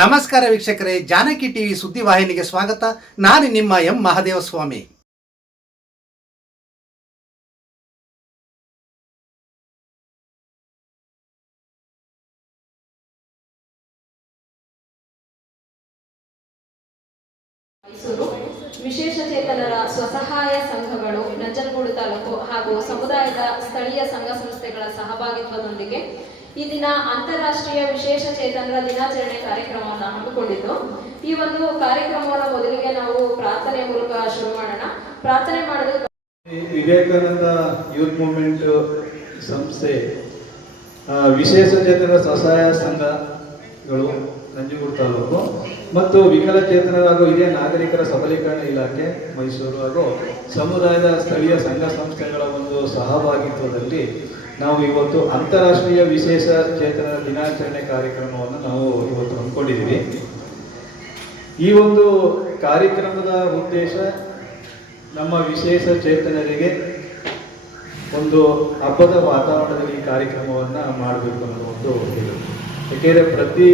ನಮಸ್ಕಾರ ವೀಕ್ಷಕರೇ, ಜಾನಕಿ ಟಿವಿ ಸುದ್ದಿವಾಹಿನಿಗೆ ಸ್ವಾಗತ. ನಾನು ನಿಮ್ಮ ಎಂ ಮಹಾದೇವಸ್ವಾಮಿ. ಮೈಸೂರು. ವಿಶೇಷ ಚೇತನರ ಸ್ವಸಹಾಯ ಸಂಘಗಳು, ನಂಜನಗೂಡು ತಾಲೂಕು ಹಾಗೂ ಸಮುದಾಯದ ಸ್ಥಳೀಯ ಸಂಘ ಸಂಸ್ಥೆಗಳ ಸಹಭಾಗಿತ್ವದೊಂದಿಗೆ ಈ ದಿನ ಅಂತಾರಾಷ್ಟ್ರೀಯ ವಿಶೇಷ ಚೇತನರ ದಿನಾಚರಣೆ ಕಾರ್ಯಕ್ರಮವನ್ನು ಹಮ್ಮಿಕೊಂಡಿದ್ದು, ಈ ಒಂದು ಕಾರ್ಯಕ್ರಮವನ್ನು ಮೊದಲಿಗೆ ನಾವು ಪ್ರಾರ್ಥನೆ ಮೂಲಕ ಶುರು ಮಾಡೋಣ. ಪ್ರಾರ್ಥನೆ ಮಾಡೋದು ವಿವೇಕಾನಂದ ಯೂತ್ ಮೂವ್ಮೆಂಟ್ ಸಂಸ್ಥೆ ವಿಶೇಷ ಚೇತನ ಸಹಾಯ ಸಂಘಗಳು, ನಂಜನಗೂಡು ತಾಲೂಕು, ಮತ್ತು ವಿಕಲಚೇತನರ ಹಾಗೂ ಹಿರಿಯ ನಾಗರಿಕರ ಸಬಲೀಕರಣ ಇಲಾಖೆ, ಮೈಸೂರು ಹಾಗೂ ಸಮುದಾಯದ ಸ್ಥಳೀಯ ಸಂಘ ಸಂಸ್ಥೆಗಳ ಒಂದು ಸಹಭಾಗಿತ್ವದಲ್ಲಿ ನಾವು ಇವತ್ತು ಅಂತಾರಾಷ್ಟ್ರೀಯ ವಿಶೇಷ ಚೇತನ ದಿನಾಚರಣೆ ಕಾರ್ಯಕ್ರಮವನ್ನು ನಾವು ಇವತ್ತು ಹಮ್ಮಿಕೊಂಡಿದ್ದೀವಿ. ಈ ಒಂದು ಕಾರ್ಯಕ್ರಮದ ಉದ್ದೇಶ ನಮ್ಮ ವಿಶೇಷ ಚೇತನರಿಗೆ ಒಂದು ಹಬ್ಬದ ವಾತಾವರಣದಲ್ಲಿ ಈ ಕಾರ್ಯಕ್ರಮವನ್ನು ಮಾಡಬೇಕು ಅನ್ನೋ ಒಂದು ಇದು. ಏಕೆಂದರೆ ಪ್ರತಿ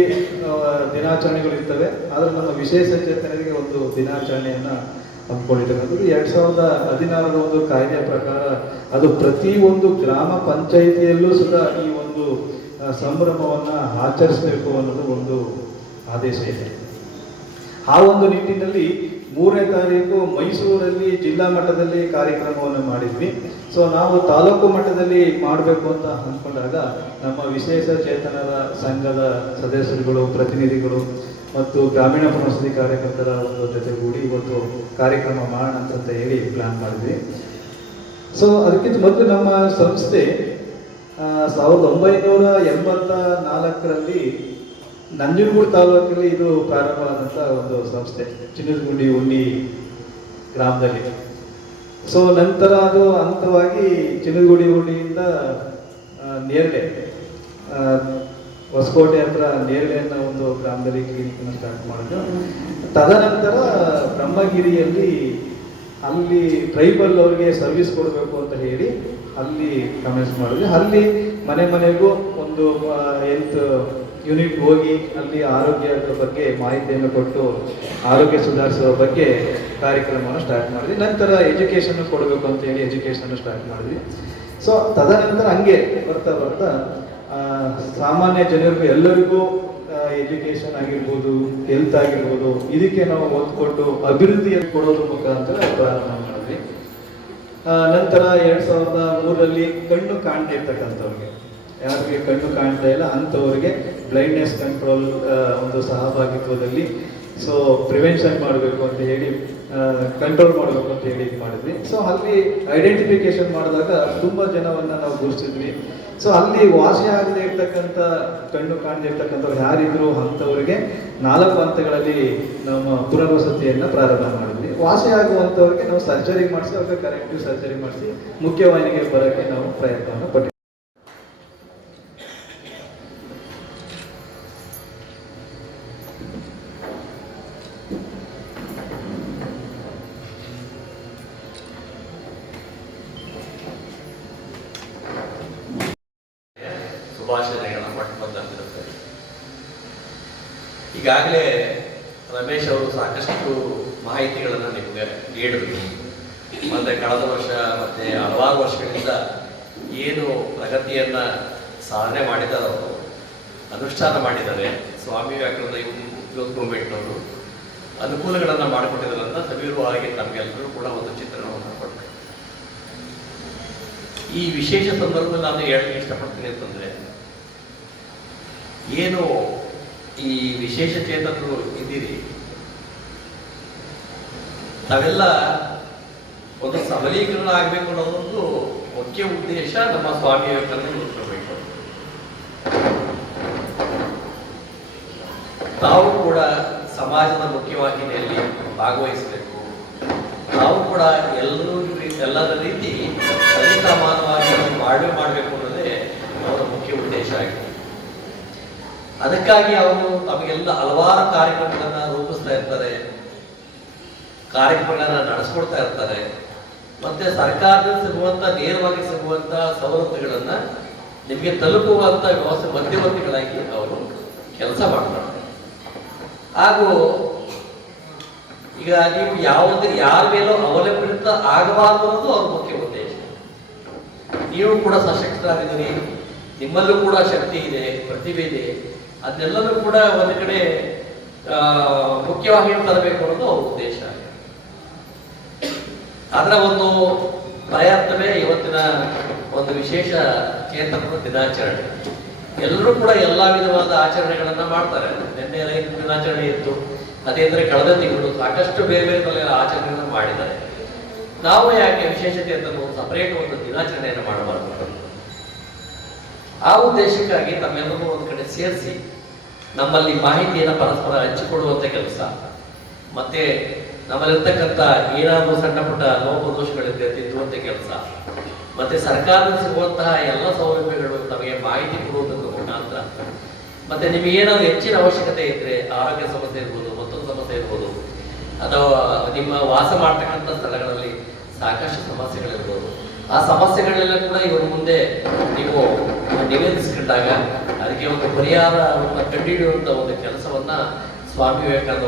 ದಿನಾಚರಣೆಗಳು ಇರ್ತವೆ, ಆದರೆ ನಮ್ಮ ವಿಶೇಷ ಚೇತನರಿಗೆ ಒಂದು ದಿನಾಚರಣೆಯನ್ನು ಹಮ್ಮಿಕೊಂಡಿರ್ತಕ್ಕಂಥದ್ದು ಎರಡು ಸಾವಿರದ ಹದಿನಾರರ ಒಂದು ಕಾಯ್ದೆಯ ಪ್ರಕಾರ ಅದು ಪ್ರತಿ ಒಂದು ಗ್ರಾಮ ಪಂಚಾಯಿತಿಯಲ್ಲೂ ಸಹ ಈ ಒಂದು ಸಂಭ್ರಮವನ್ನ ಆಚರಿಸಬೇಕು ಅನ್ನೋದು ಒಂದು ಆದೇಶ ಇದೆ. ಆ ಒಂದು ನಿಟ್ಟಿನಲ್ಲಿ ಮೂರನೇ ತಾರೀಕು ಮೈಸೂರಲ್ಲಿ ಜಿಲ್ಲಾ ಮಟ್ಟದಲ್ಲಿ ಕಾರ್ಯಕ್ರಮವನ್ನು ಮಾಡಿದ್ವಿ. ಸೊ ನಾವು ತಾಲೂಕು ಮಟ್ಟದಲ್ಲಿ ಮಾಡಬೇಕು ಅಂತ ಅಂದ್ಕೊಂಡಾಗ ನಮ್ಮ ವಿಶೇಷ ಚೇತನರ ಸಂಘದ ಸದಸ್ಯರುಗಳು, ಪ್ರತಿನಿಧಿಗಳು ಮತ್ತು ಗ್ರಾಮೀಣ ಪುನರ್ವಸತಿ ಕಾರ್ಯಕರ್ತರ ಒಂದು ಜೊತೆಗೂಡಿ ಇವತ್ತು ಕಾರ್ಯಕ್ರಮ ಮಾಡೋಣ ಅಂತ ಹೇಳಿ ಪ್ಲಾನ್ ಮಾಡಿದ್ವಿ. ಸೊ ಅದಕ್ಕಿಂತ ಮೊದಲು ನಮ್ಮ ಸಂಸ್ಥೆ ಸಾವಿರದ ಒಂಬೈನೂರ ಎಂಬತ್ತ ನಾಲ್ಕರಲ್ಲಿ ನಂಜನಗೂಡು ತಾಲೂಕಲ್ಲಿ ಇದು ಪ್ರಾರಂಭವಾದಂಥ ಒಂದು ಸಂಸ್ಥೆ, ಚಿನ್ನದಗುಂಡಿ ಉಂಡಿ ಗ್ರಾಮದಲ್ಲಿ. ಸೊ ನಂತರ ಅದು ಹಂತವಾಗಿ ಚಿನ್ನದಗುಡಿ ಉಂಡಿಯಿಂದ ನೇರಳೆ ಹೊಸಕೋಟೆ ಹತ್ರ ನೇರಳೆ ಅನ್ನೋ ಒಂದು ಗ್ರಾಮದಲ್ಲಿ ಕ್ಲಿನಿಕ್ನ ಸ್ಟಾರ್ಟ್ ಮಾಡಿದ್ರು ತದನಂತರ ಬ್ರಹ್ಮಗಿರಿಯಲ್ಲಿ ಅಲ್ಲಿ ಟ್ರೈಬಲ್ ಅವರಿಗೆ ಸರ್ವಿಸ್ ಕೊಡಬೇಕು ಅಂತ ಹೇಳಿ ಅಲ್ಲಿ ಕಮೆನ್ಸ್ ಮಾಡಿದ್ವಿ. ಅಲ್ಲಿ ಮನೆ ಮನೆಗೂ ಒಂದು ಹೆಲ್ತ್ ಯೂನಿಟ್ ಹೋಗಿ ಅಲ್ಲಿ ಆರೋಗ್ಯದ ಬಗ್ಗೆ ಮಾಹಿತಿಯನ್ನು ಕೊಟ್ಟು ಆರೋಗ್ಯ ಸುಧಾರಿಸುವ ಬಗ್ಗೆ ಕಾರ್ಯಕ್ರಮವನ್ನು ಸ್ಟಾರ್ಟ್ ಮಾಡಿದ್ವಿ. ನಂತರ ಎಜುಕೇಶನ್ ಕೊಡಬೇಕು ಅಂತ ಹೇಳಿ ಎಜುಕೇಶನ್ ಸ್ಟಾರ್ಟ್ ಮಾಡಿದ್ವಿ. ಸೊ ತದನಂತರ ಹಂಗೆ ಬರ್ತಾ ಬರ್ತಾ ಸಾಮಾನ್ಯ ಜನರಿಗೂ ಎಲ್ಲರಿಗೂ ಎಜುಕೇಶನ್ ಆಗಿರ್ಬೋದು ಹೆಲ್ತ್ ಆಗಿರ್ಬೋದು, ಇದಕ್ಕೆ ನಾವು ಒತ್ತು ಕೊಟ್ಟು ಅಭಿವೃದ್ಧಿಯನ್ನು ಕೊಡೋದ್ರ ಮುಖಾಂತರ ಪ್ರಾರಂಭ ಮಾಡಿದ್ವಿ. ನಂತರ ಎರಡ್ ಸಾವಿರದ ಮೂರರಲ್ಲಿ ಕಣ್ಣು ಕಾಣ್ತಾ ಇರ್ತಕ್ಕಂಥವ್ರಿಗೆ. ಯಾರಿಗೆ ಕಣ್ಣು ಕಾಣ್ತಾ ಇಲ್ಲ, ಅಂಥವ್ರಿಗೆ ಬ್ಲೈಂಡ್ನೆಸ್ ಕಂಟ್ರೋಲ್ ಒಂದು ಸಹಭಾಗಿತ್ವದಲ್ಲಿ. ಸೊ ಪ್ರಿವೆನ್ಷನ್ ಮಾಡಬೇಕು ಅಂತ ಹೇಳಿ ಕಂಟ್ರೋಲ್ ಮಾಡಬೇಕು ಅಂತ ಹೇಳಿ ಮಾಡಿದ್ವಿ. ಸೊ ಅಲ್ಲಿ ಐಡೆಂಟಿಫಿಕೇಶನ್ ಮಾಡಿದಾಗ ತುಂಬಾ ಜನವನ್ನ ನಾವು ಗುರುತಿಸಿದ್ವಿ. ಸೊ ಅಲ್ಲಿ ವಾಸಿ ಆಗದೆ ಇರ್ತಕ್ಕಂಥ, ಕಣ್ಣು ಕಾಣದೇ ಇರ್ತಕ್ಕಂಥವ್ರು ಯಾರಿದ್ರು ಅಂಥವ್ರಿಗೆ ನಾಲ್ಕು ಹಂತಗಳಲ್ಲಿ ನಮ್ಮ ಪುನರ್ವಸತಿಯನ್ನು ಪ್ರಾರಂಭ ಮಾಡಿದ್ವಿ. ವಾಸಿ ನಾವು ಸರ್ಜರಿ ಮಾಡಿಸಿ, ಅವ್ರಿಗೆ ಕರೆಕ್ಟಿವ್ ಸರ್ಜರಿ ಮಾಡಿಸಿ, ಮುಖ್ಯವಾಹಿನಿಗೆ ಬರೋಕ್ಕೆ ನಾವು ಪ್ರಯತ್ನವನ್ನು ಪಟ್ಟಿದ್ದೀವಿ ಶುಭಾಶಯಗಳ ಮಟ್ಟಬದ್ಧವಿರುತ್ತದೆ ಈಗಾಗಲೇ ರಮೇಶ್ ಅವರು ಸಾಕಷ್ಟು ಮಾಹಿತಿಗಳನ್ನು ನಿಮಗೆ ನೀಡಿದ್ರು. ಮತ್ತು ಕಳೆದ ವರ್ಷ ಮತ್ತು ಹಲವಾರು ವರ್ಷಗಳಿಂದ ಏನು ಪ್ರಗತಿಯನ್ನು ಸಾಧನೆ ಮಾಡಿದ್ದಾರೆ ಅವರು, ಅನುಷ್ಠಾನ ಮಾಡಿದ್ದಾರೆ. ಸ್ವಾಮಿ ವ್ಯಾಕರಣದ ಯೂತ್ ಮೂವ್ಮೆಂಟ್ನವರು ಅನುಕೂಲಗಳನ್ನು ಮಾಡಿಕೊಟ್ಟಿರೋದ್ರಿಂದ ಸವಿರವಾಗಿ ನಮಗೆಲ್ಲರೂ ಕೂಡ ಒಂದು ಚಿತ್ರಣವನ್ನು ಕೊಟ್ಟರು ಈ ವಿಶೇಷ ಸಂದರ್ಭದಲ್ಲಿ ನಾನು ಹೇಳಲಿಕ್ಕೆ ಇಷ್ಟಪಡ್ತೀನಿ ಅಂತಂದ್ರೆ ಏನು ಈ ವಿಶೇಷ ಚೇತನರು ಇದ್ದೀರಿ? ತಾವೆಲ್ಲ ಒಂದು ಸಬಲೀಕರಣ ಆಗಬೇಕು ಅನ್ನೋದೊಂದು ಮುಖ್ಯ ಉದ್ದೇಶ ನಮ್ಮ ಸ್ವಾಮಿ ಉಳಿಸ್ಕೋಬೇಕು ತಾವು ಕೂಡ ಸಮಾಜದ ಮುಖ್ಯವಾಹಿನಿಯಲ್ಲಿ ಭಾಗವಹಿಸಬೇಕು. ನಾವು ಕೂಡ ಎಲ್ಲರೂ ಎಲ್ಲರ ರೀತಿ ಸರಿಸಮಾನವಾಗಿ ಬಾಳ್ವೆ ಮಾಡಬೇಕು ಅನ್ನೋದೇ ಅವರ ಮುಖ್ಯ ಉದ್ದೇಶ ಆಗಿದೆ. ಅದಕ್ಕಾಗಿ ಅವರು ತಮಗೆಲ್ಲ ಹಲವಾರು ಕಾರ್ಯಕ್ರಮಗಳನ್ನ ರೂಪಿಸ್ತಾ ಇರ್ತಾರೆ. ಕಾರ್ಯಕ್ರಮಗಳನ್ನ ನಡೆಸ್ಕೊಡ್ತಾ ಇರ್ತಾರೆ. ಮತ್ತೆ ಸರ್ಕಾರದಿಂದ ಸಿಗುವಂತ, ನೇರವಾಗಿ ಸಿಗುವಂತ ಸವಲತ್ತುಗಳನ್ನ ನಿಮಗೆ ತಲುಪುವಂತ ವ್ಯವಸ್ಥೆ ಮಧ್ಯವರ್ತಿಗಳಾಗಿ ಅವರು ಕೆಲಸ ಮಾಡ್ತಾರೆ. ಹಾಗೂ ಈಗ ನೀವು ಯಾವುದೇ, ಯಾರ ಮೇಲೂ ಅವಲಂಬಿತ ಆಗಬಾರದು ಅನ್ನೋದು ಅವ್ರ ಮುಖ್ಯ ಉದ್ದೇಶ. ನೀವು ಕೂಡ ಸಶಕ್ತರಾಗಿದ್ದೀರಿ. ನಿಮ್ಮಲ್ಲೂ ಕೂಡ ಶಕ್ತಿ ಇದೆ, ಪ್ರತಿಭೆ ಇದೆ. ಅದನ್ನೆಲ್ಲನೂ ಕೂಡ ಒಂದು ಕಡೆ ಮುಖ್ಯವಾಗಿ ತರಬೇಕು ಅನ್ನೋದು ಅವ್ರ ಉದ್ದೇಶ. ಅದರ ಒಂದು ಪ್ರಯತ್ನವೇ ಇವತ್ತಿನ ಒಂದು ವಿಶೇಷ ಚೇತನದ ದಿನಾಚರಣೆ. ಎಲ್ಲರೂ ಕೂಡ ಎಲ್ಲ ವಿಧವಾದ ಆಚರಣೆಗಳನ್ನ ಮಾಡ್ತಾರೆ. ನಿನ್ನೆ ದಿನಾಚರಣೆ ಇತ್ತು. ಅದೇ ಅಂದ್ರೆ ಕಳೆದ ತಿಂಗಳು ಸಾಕಷ್ಟು ಬೇರೆ ಬೇರೆ ತಲೆಯ ಆಚರಣೆಗಳನ್ನು ಮಾಡಿದ್ದಾರೆ. ನಾವು ಯಾಕೆ ವಿಶೇಷತೆ ಅಂತ ಸಪರೇಟ್ ಒಂದು ದಿನಾಚರಣೆಯನ್ನು ಮಾಡಬಾರ್ದು? ಆ ಉದ್ದೇಶಕ್ಕಾಗಿ ತಮ್ಮೆಲ್ಲರೂ ಒಂದು ಕಡೆ ಸೇರಿಸಿ ನಮ್ಮಲ್ಲಿ ಮಾಹಿತಿಯನ್ನು ಪರಸ್ಪರ ಹಂಚಿಕೊಡುವಂಥ ಕೆಲಸ. ಮತ್ತೆ ನಮ್ಮಲ್ಲಿರ್ತಕ್ಕಂಥ ಏನಾದರೂ ಸಣ್ಣ ಪುಟ್ಟ ಲೋಪದೋಷಗಳಿದ್ರೆ ತಿದ್ದುವಂಥ ಕೆಲಸ. ಮತ್ತೆ ಸರ್ಕಾರದಿಂದ ಸಿಗುವಂತಹ ಎಲ್ಲ ಸೌಲಭ್ಯಗಳು ನಮಗೆ ಮಾಹಿತಿ ಕೊಡುವುದನ್ನು ಮುಖಾಂತರ. ಮತ್ತೆ ನಿಮಗೆ ಏನಾದರೂ ಹೆಚ್ಚಿನ ಅವಶ್ಯಕತೆ ಇದ್ರೆ ಆರೋಗ್ಯ ಸಮಸ್ಯೆ ಇರ್ಬೋದು, ಮತ್ತೊಂದು ಸಮಸ್ಯೆ ಇರ್ಬೋದು, ಅಥವಾ ನಿಮ್ಮ ವಾಸ ಮಾಡ್ತಕ್ಕಂಥ ಸ್ಥಳಗಳಲ್ಲಿ ಸಾಕಷ್ಟು ಸಮಸ್ಯೆಗಳಿರ್ಬೋದು. ಆ ಸಮಸ್ಯೆಗಳೆಲ್ಲ ಕೂಡ ಇವರು ಮುಂದೆ ನೀವು ನಿವೇದಿಸಿಕೊಂಡಾಗ ಅದಕ್ಕೆ ಒಂದು ಪರಿಹಾರವನ್ನು ಕಂಡುಹಿಡಿಯುವಂಥ ಒಂದು ಕೆಲಸವನ್ನ ಸ್ವಾಮಿ ವಿವೇಕಾನಂದ